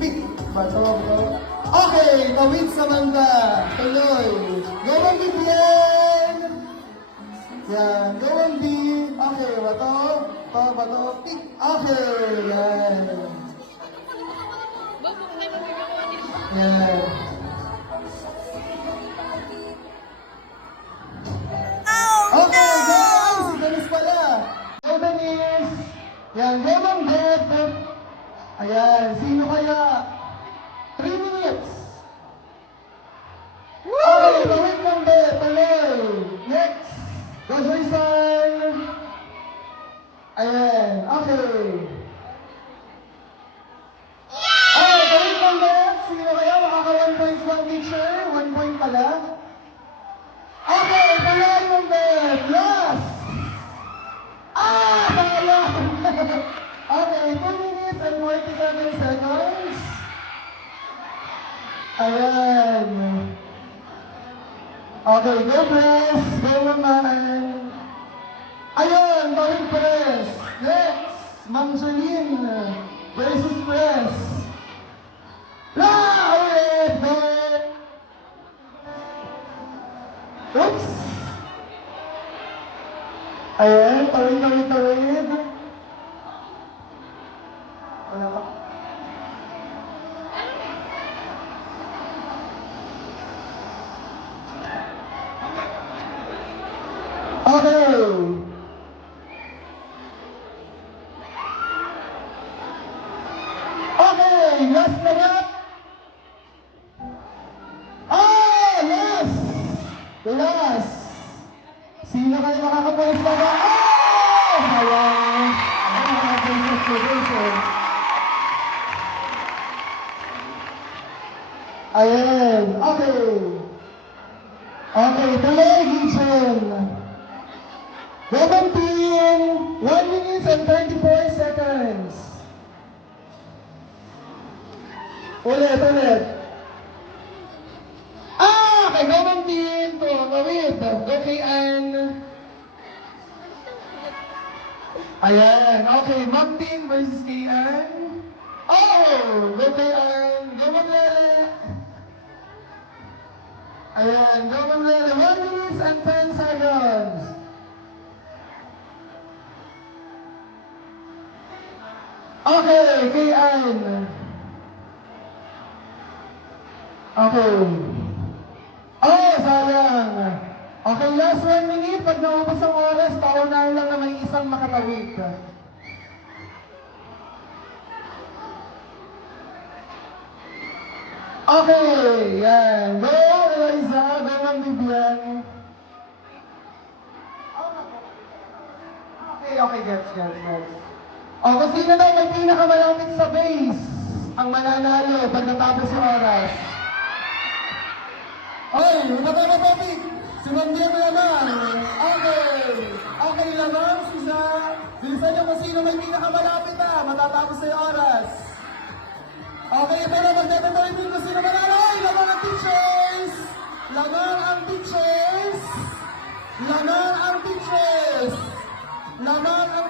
pick. Bato. Okay, tawid Samantha. Tuloy. Go on, Vivian. Yan, go on, B. Okay, bato. Bato, pick. Okay, yan. Yan. Okay, guys, galis pala. Go, Denise. Yan, go on, Beth. Ayan, sino kaya? 3 minutes. Okay, gawin lang, Beth. Tuloy. Next. Go, Joyson. Ayan, okay. Okay, gawin lang, Beth. Sino kaya makaka 1 points lang, teacher? 1 point pala. Okay, tuloy lang, Beth. Last. Sayang. Okay, 2 minutes and 47 seconds. Ayan. Okay, go press. Go naman. Ayun, gawin press. Next, Ma'am Jolene versus press. Ulit. Oops. Ayan, tawid. Wala ka. Okay. Okay, last na nga. Last. Sino kayo makakapolis na ba? Sayang. Ayan. Okay. Okay, tuloy, Gizon. Government team, 1 minute and 34 seconds. Ulit. Okay, government team, tawid. Okay, Ann. Ayan, okay, Ma'am team versus kay Ann. Oh, okay, Ann. Go, Ma'am Lele. Ayan, go, Ma'am Lele. 1 minute and 10 seconds. Okay, kay Ann. Okay. Oh, sayang. Okay, last 1 minute. Pag naubos ang oras, paunahan lang na may isang makatawid. Okay, yan. Go, Eliza. Go, Ma'am Vivian. Okay, gets. O, kung sino daw may pinakamalapit sa base, ang mananalo pag natapos yung oras. Oy, iba tayo na topic. Si Ma'am Diego naman. Okay lamang, Susa. Bilisan niyo kung sino may pinakamalapit matatapos sa oras. Okay, ito na, magdadatarin din kung sino manalo. Ay, lamang ang teachers. Lamang ang